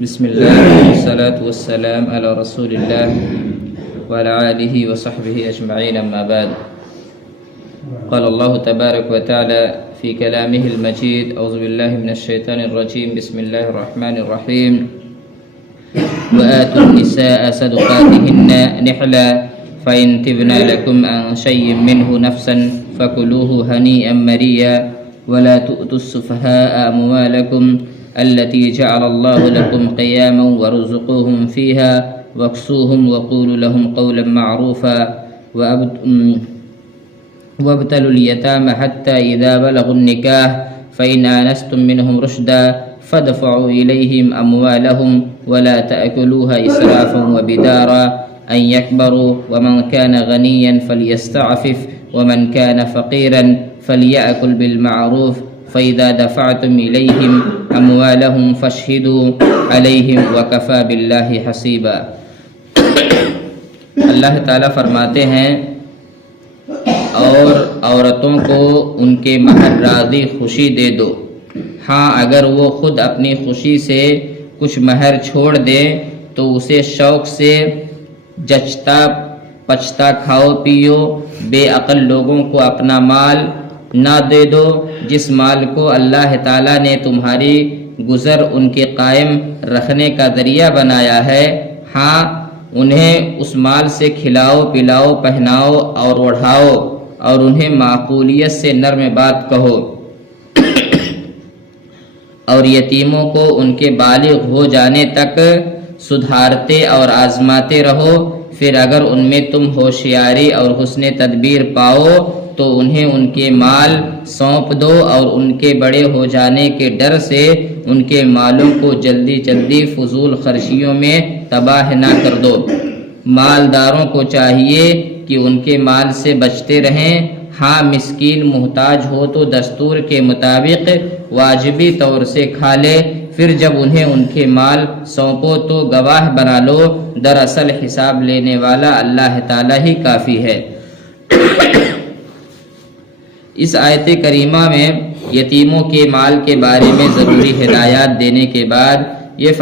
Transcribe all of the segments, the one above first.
بسم اللہ والصلاة والسلام علی رسول اللہ وعلى آلہ وصحبہ اجمعین اما بعد قال اللہ تبارک وتعالی فی کلامہ المجید اعوذ باللہ من الشیطان الرجیم بسم اللہ الرحمن الرحیم وآتوا النساء صدقاتهن نحلا فإن تبن لكم عن شيء منه نفسا فكلوه هنيئا مريئا ولا تؤتوا السفهاء أموالكم التي جعل الله لكم قياما وارزقوهم فيها واكسوهم وقولوا لهم قولا معروفا وابتلوا اليتامى حتى إذا بلغوا النكاح فإن آنستم منهم رشدا فادفعوا إليهم أموالهم ولا تأكلوها إسرافا وبدارا أن يكبروا ومن كان غنيا فليستعفف ومن كان فقيرا فليأكل بالمعروف فإذا دفعتم إليهم أموالهم فاشهدوا عليهم وكفى بالله حسيبا۔ اللہ تعالیٰ فرماتے ہیں اور عورتوں کو ان کے مہر راضی خوشی دے دو، ہاں اگر وہ خود اپنی خوشی سے کچھ مہر چھوڑ دیں تو اسے شوق سے جچتا پچتا کھاؤ پیو، بے عقل لوگوں کو اپنا مال نہ دے دو جس مال کو اللہ تعالیٰ نے تمہاری گزر ان کے قائم رکھنے کا ذریعہ بنایا ہے، ہاں انہیں اس مال سے کھلاؤ پلاؤ پہناؤ اور اوڑھاؤ اور انہیں معقولیت سے نرم بات کہو، اور یتیموں کو ان کے بالغ ہو جانے تک سدھارتے اور آزماتے رہو، پھر اگر ان میں تم ہوشیاری اور حسن تدبیر پاؤ تو انہیں ان کے مال سونپ دو اور ان کے بڑے ہو جانے کے ڈر سے ان کے مالوں کو جلدی جلدی فضول خرچیوں میں تباہ نہ کر دو۔ مالداروں کو چاہیے کہ ان کے مال سے بچتے رہیں، ہاں مسکین محتاج ہو تو دستور کے مطابق واجبی طور سے کھا لے، پھر جب انہیں ان کے مال سونپو تو گواہ بنا لو، دراصل حساب لینے والا اللہ تعالیٰ ہی کافی ہے۔ اس آیت کریمہ میں یتیموں کے مال کے بارے میں ضروری ہدایات دینے کے بعد یہ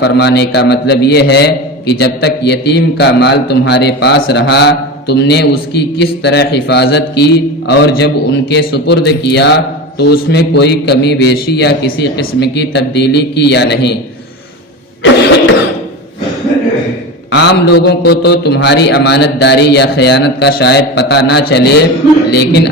فرمانے کا مطلب یہ ہے کہ جب تک یتیم کا مال تمہارے پاس رہا تم نے اس کی کس طرح حفاظت کی، اور جب ان کے سپرد کیا تو اس میں کوئی کمی بیشی یا کسی قسم کی تبدیلی کی یا نہیں۔ عام لوگوں کو تو تمہاری امانت داری یا خیانت کا شاید پتہ نہ چلے، لیکن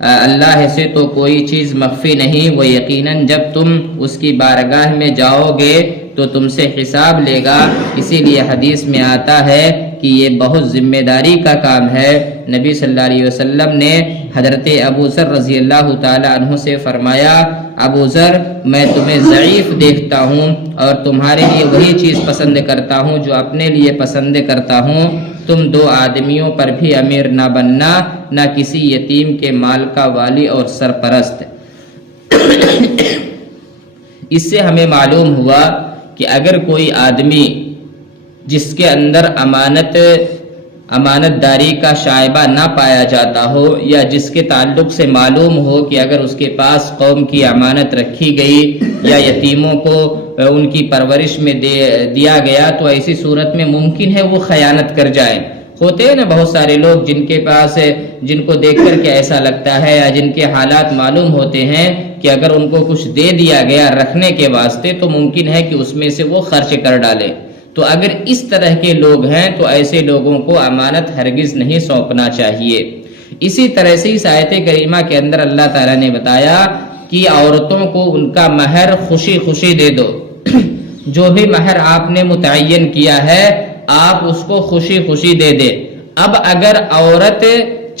اللہ سے تو کوئی چیز مخفی نہیں، وہ یقیناً جب تم اس کی بارگاہ میں جاؤ گے تو تم سے حساب لے گا۔ اسی لیے حدیث میں آتا ہے کہ یہ بہت ذمہ داری کا کام ہے۔ نبی صلی اللہ علیہ وسلم نے حضرت ابو ذر رضی اللہ تعالی عنہ سے فرمایا، ابو ذر میں تمہیں ضعیف دیکھتا ہوں اور تمہارے لیے وہی چیز پسند کرتا ہوں جو اپنے لیے پسند کرتا ہوں، تم دو آدمیوں پر بھی امیر نہ بننا، نہ کسی یتیم کے مال کا والی اور سرپرست۔ اس سے ہمیں معلوم ہوا کہ اگر کوئی آدمی جس کے اندر امانت داری کا شائبہ نہ پایا جاتا ہو، یا جس کے تعلق سے معلوم ہو کہ اگر اس کے پاس قوم کی امانت رکھی گئی یا یتیموں کو ان کی پرورش میں دیا گیا تو ایسی صورت میں ممکن ہے وہ خیانت کر جائیں۔ ہوتے ہیں نا بہت سارے لوگ جن کو دیکھ کر کے ایسا لگتا ہے یا جن کے حالات معلوم ہوتے ہیں کہ اگر ان کو کچھ دے دیا گیا رکھنے کے واسطے تو ممکن ہے کہ اس میں سے وہ خرچ کر ڈالے۔ تو اگر اس طرح کے لوگ ہیں تو ایسے لوگوں کو امانت ہرگز نہیں سونپنا چاہیے۔ اسی طرح سے اس آیت کریمہ کے اندر اللہ تعالیٰ نے بتایا کہ عورتوں کو ان کا مہر خوشی خوشی دے دو۔ جو بھی مہر آپ نے متعین کیا ہے آپ اس کو خوشی خوشی دے دے۔ اب اگر عورت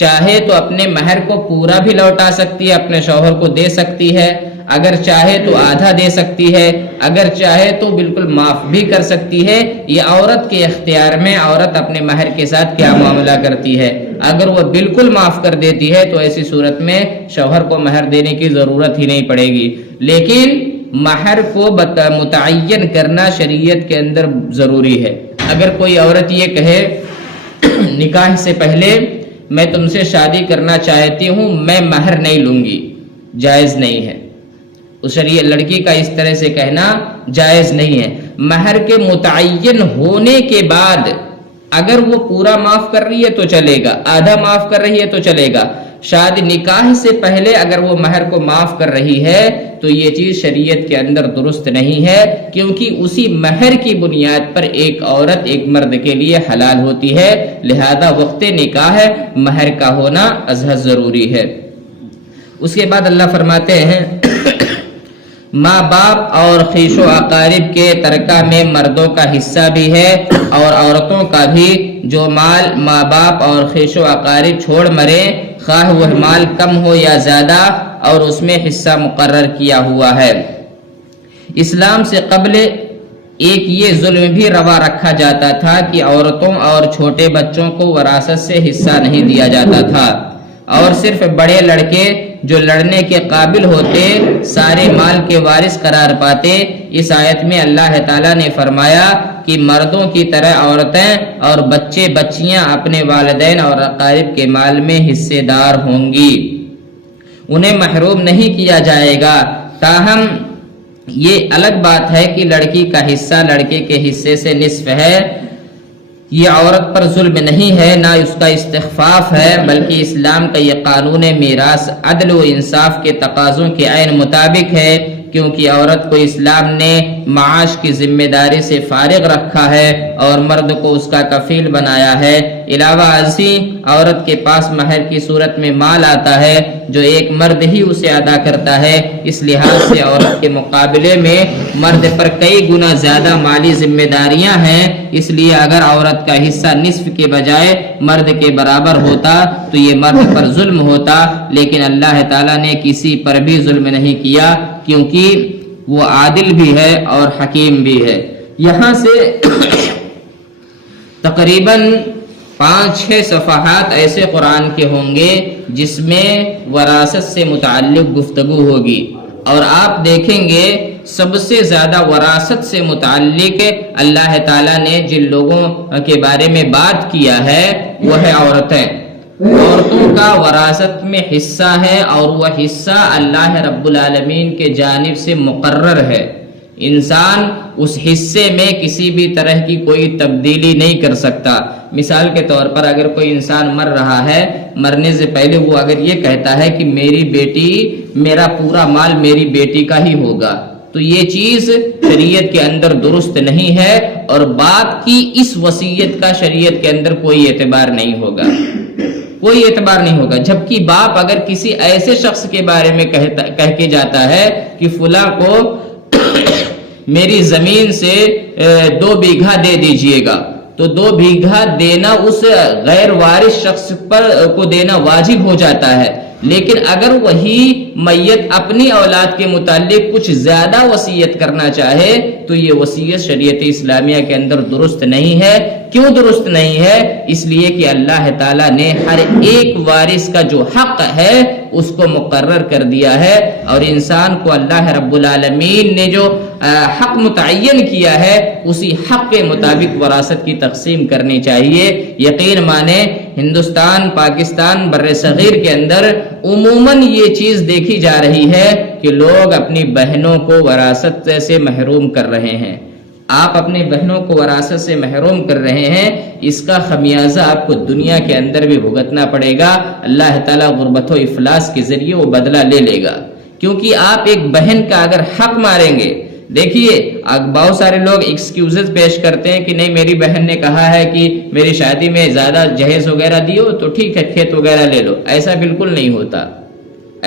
چاہے تو اپنے مہر کو پورا بھی لوٹا سکتی ہے، اپنے شوہر کو دے سکتی ہے، اگر چاہے تو آدھا دے سکتی ہے، اگر چاہے تو بالکل معاف بھی کر سکتی ہے۔ یہ عورت کے اختیار میں عورت اپنے مہر کے ساتھ کیا معاملہ کرتی ہے۔ اگر وہ بالکل معاف کر دیتی ہے تو ایسی صورت میں شوہر کو مہر دینے کی ضرورت ہی نہیں پڑے گی، لیکن مہر کو متعین کرنا شریعت کے اندر ضروری ہے۔ اگر کوئی عورت یہ کہے نکاح سے پہلے میں تم سے شادی کرنا چاہتی ہوں، میں مہر نہیں لوں گی، جائز نہیں ہے۔ اس لڑکی کا اس طرح سے کہنا جائز نہیں ہے۔ مہر کے متعین ہونے کے بعد اگر وہ پورا معاف کر رہی ہے تو چلے گا، آدھا معاف کر رہی ہے تو چلے گا۔ شادی نکاح سے پہلے اگر وہ مہر کو معاف کر رہی ہے تو یہ چیز شریعت کے اندر درست نہیں ہے، کیونکہ اسی مہر کی بنیاد پر ایک عورت ایک مرد کے لیے حلال ہوتی ہے، لہذا وقت نکاح مہر کا ہونا ازحد ضروری ہے۔ اس کے بعد اللہ فرماتے ہیں ماں باپ اور خیش و اقارب کے ترکہ میں مردوں کا حصہ بھی ہے اور عورتوں کا بھی، جو مال ماں باپ اور خیش و اقارب چھوڑ مرے، خواہ وہ مال کم ہو یا زیادہ، اور اس میں حصہ مقرر کیا ہوا ہے۔ اسلام سے قبل ایک یہ ظلم بھی روا رکھا جاتا تھا کہ عورتوں اور چھوٹے بچوں کو وراثت سے حصہ نہیں دیا جاتا تھا، اور صرف بڑے لڑکے جو لڑنے کے قابل ہوتے سارے مال کے وارث قرار پاتے۔ اس آیت میں اللہ تعالیٰ نے فرمایا کہ مردوں کی طرح عورتیں اور بچے بچیاں اپنے والدین اور اقارب کے مال میں حصے دار ہوں گی، انہیں محروم نہیں کیا جائے گا۔ تاہم یہ الگ بات ہے کہ لڑکی کا حصہ لڑکے کے حصے سے نصف ہے، یہ عورت پر ظلم نہیں ہے، نہ اس کا استخفاف ہے، بلکہ اسلام کا یہ قانون میراث عدل و انصاف کے تقاضوں کے عین مطابق ہے، کیونکہ عورت کو اسلام نے معاش کی ذمہ داری سے فارغ رکھا ہے اور مرد کو اس کا کفیل بنایا ہے۔ علاوہ ازیں عورت کے پاس مہر کی صورت میں مال آتا ہے جو ایک مرد ہی اسے ادا کرتا ہے، اس لحاظ سے عورت کے مقابلے میں مرد پر کئی گنا زیادہ مالی ذمہ داریاں ہیں۔ اس لیے اگر عورت کا حصہ نصف کے بجائے مرد کے برابر ہوتا تو یہ مرد پر ظلم ہوتا، لیکن اللہ تعالیٰ نے کسی پر بھی ظلم نہیں کیا، کیونکہ وہ عادل بھی ہے اور حکیم بھی ہے۔ یہاں سے تقریباً 5-6 صفحات ایسے قرآن کے ہوں گے جس میں وراثت سے متعلق گفتگو ہوگی، اور آپ دیکھیں گے سب سے زیادہ وراثت سے متعلق اللہ تعالیٰ نے جن لوگوں کے بارے میں بات کیا ہے وہ ہے عورتیں۔ عورتوں کا وراثت میں حصہ ہے، اور وہ حصہ اللہ رب العالمین کے جانب سے مقرر ہے۔ انسان اس حصے میں کسی بھی طرح کی کوئی تبدیلی نہیں کر سکتا۔ مثال کے طور پر اگر کوئی انسان مر رہا ہے، مرنے سے پہلے وہ اگر یہ کہتا ہے کہ میری بیٹی، میرا پورا مال میری بیٹی کا ہی ہوگا، تو یہ چیز شریعت کے اندر درست نہیں ہے، اور باپ کی اس وصیت کا شریعت کے اندر کوئی اعتبار نہیں ہوگا، کوئی اعتبار نہیں ہوگا۔ جبکہ باپ اگر کسی ایسے شخص کے بارے میں کہہ کے جاتا ہے کہ فلاں کو میری زمین سے 2 بیگھا دے دیجئے گا، تو 2 بیگھا دینا اس غیر وارث شخص پر کو دینا واجب ہو جاتا ہے۔ لیکن اگر وہی میت اپنی اولاد کے متعلق کچھ زیادہ وصیت کرنا چاہے تو یہ وصیت شریعت اسلامیہ کے اندر درست نہیں ہے۔ کیوں درست نہیں ہے؟ اس لیے کہ اللہ تعالیٰ نے ہر ایک وارث کا جو حق ہے اس کو مقرر کر دیا ہے، اور انسان کو اللہ رب العالمین نے جو حق متعین کیا ہے اسی حق کے مطابق وراثت کی تقسیم کرنی چاہیے۔ یقین مانیں ہندوستان، پاکستان، بر صغیر کے اندر عموماً یہ چیز دیکھی جا رہی ہے کہ لوگ اپنی بہنوں کو وراثت سے محروم کر رہے ہیں۔ آپ اپنی بہنوں کو وراثت سے محروم کر رہے ہیں، اس کا خمیازہ آپ کو دنیا کے اندر بھی بھگتنا پڑے گا۔ اللہ تعالیٰ غربت و افلاس کے ذریعے وہ بدلہ لے لے گا، کیونکہ آپ ایک بہن کا اگر حق ماریں گے، دیکھیے بہت سارے لوگ ایکسکیوزز پیش کرتے ہیں کہ نہیں میری بہن نے کہا ہے کہ میری شادی میں زیادہ جہیز وغیرہ دیو تو ٹھیک ہے کھیت وغیرہ لے لو۔ ایسا بالکل نہیں ہوتا،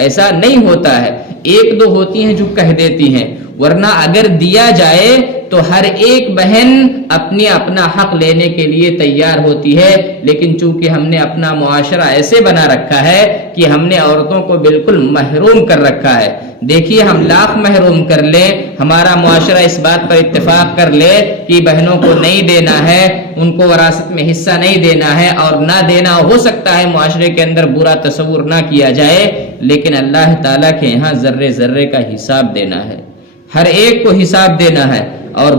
ایسا نہیں ہوتا ہے۔ 1-2 ہوتی ہیں جو کہہ دیتی ہیں، ورنہ اگر دیا جائے تو ہر ایک بہن اپنا حق لینے کے لیے تیار ہوتی ہے، لیکن چونکہ ہم نے اپنا معاشرہ ایسے بنا رکھا ہے کہ ہم نے عورتوں کو بالکل محروم کر رکھا ہے۔ دیکھیے ہم لاکھ محروم کر لیں، ہمارا معاشرہ اس بات پر اتفاق کر لے کہ بہنوں کو نہیں دینا ہے، ان کو وراثت میں حصہ نہیں دینا ہے، اور نہ دینا ہو سکتا ہے معاشرے کے اندر برا تصور نہ کیا جائے، لیکن اللہ تعالیٰ کے یہاں ذرے ذرے کا حساب دینا ہے، ہر ایک کو حساب دینا ہے، اور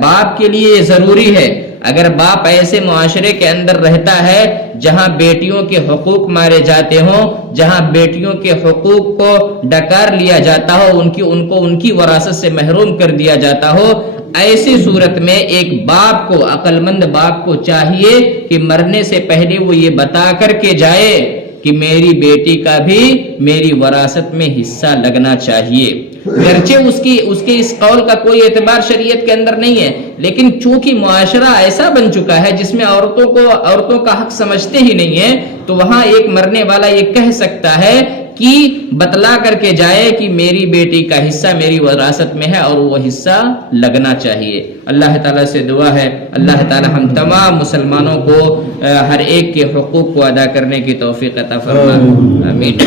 باپ کے لیے ضروری ہے اگر باپ ایسے معاشرے کے اندر رہتا ہے جہاں بیٹیوں کے حقوق مارے جاتے ہوں، جہاں بیٹیوں کے حقوق کو ڈکار لیا جاتا ہو، ان کی وراثت سے محروم کر دیا جاتا ہو، ایسی صورت میں ایک باپ کو، عقل مند باپ کو چاہیے کہ مرنے سے پہلے وہ یہ بتا کر کے جائے کہ میری بیٹی کا بھی میری وراثت میں حصہ لگنا چاہیے۔ گرچہ اس کے اس قول کا کوئی اعتبار شریعت کے اندر نہیں ہے، لیکن چونکہ معاشرہ ایسا بن چکا ہے جس میں عورتوں کا حق سمجھتے ہی نہیں ہے، تو وہاں ایک مرنے والا یہ کہہ سکتا ہے کہ بتلا کر کے جائے کہ میری بیٹی کا حصہ میری وراثت میں ہے اور وہ حصہ لگنا چاہیے۔ اللہ تعالیٰ سے دعا ہے اللہ تعالیٰ ہم تمام مسلمانوں کو ہر ایک کے حقوق کو ادا کرنے کی توفیق عطا فرمائے، آمین۔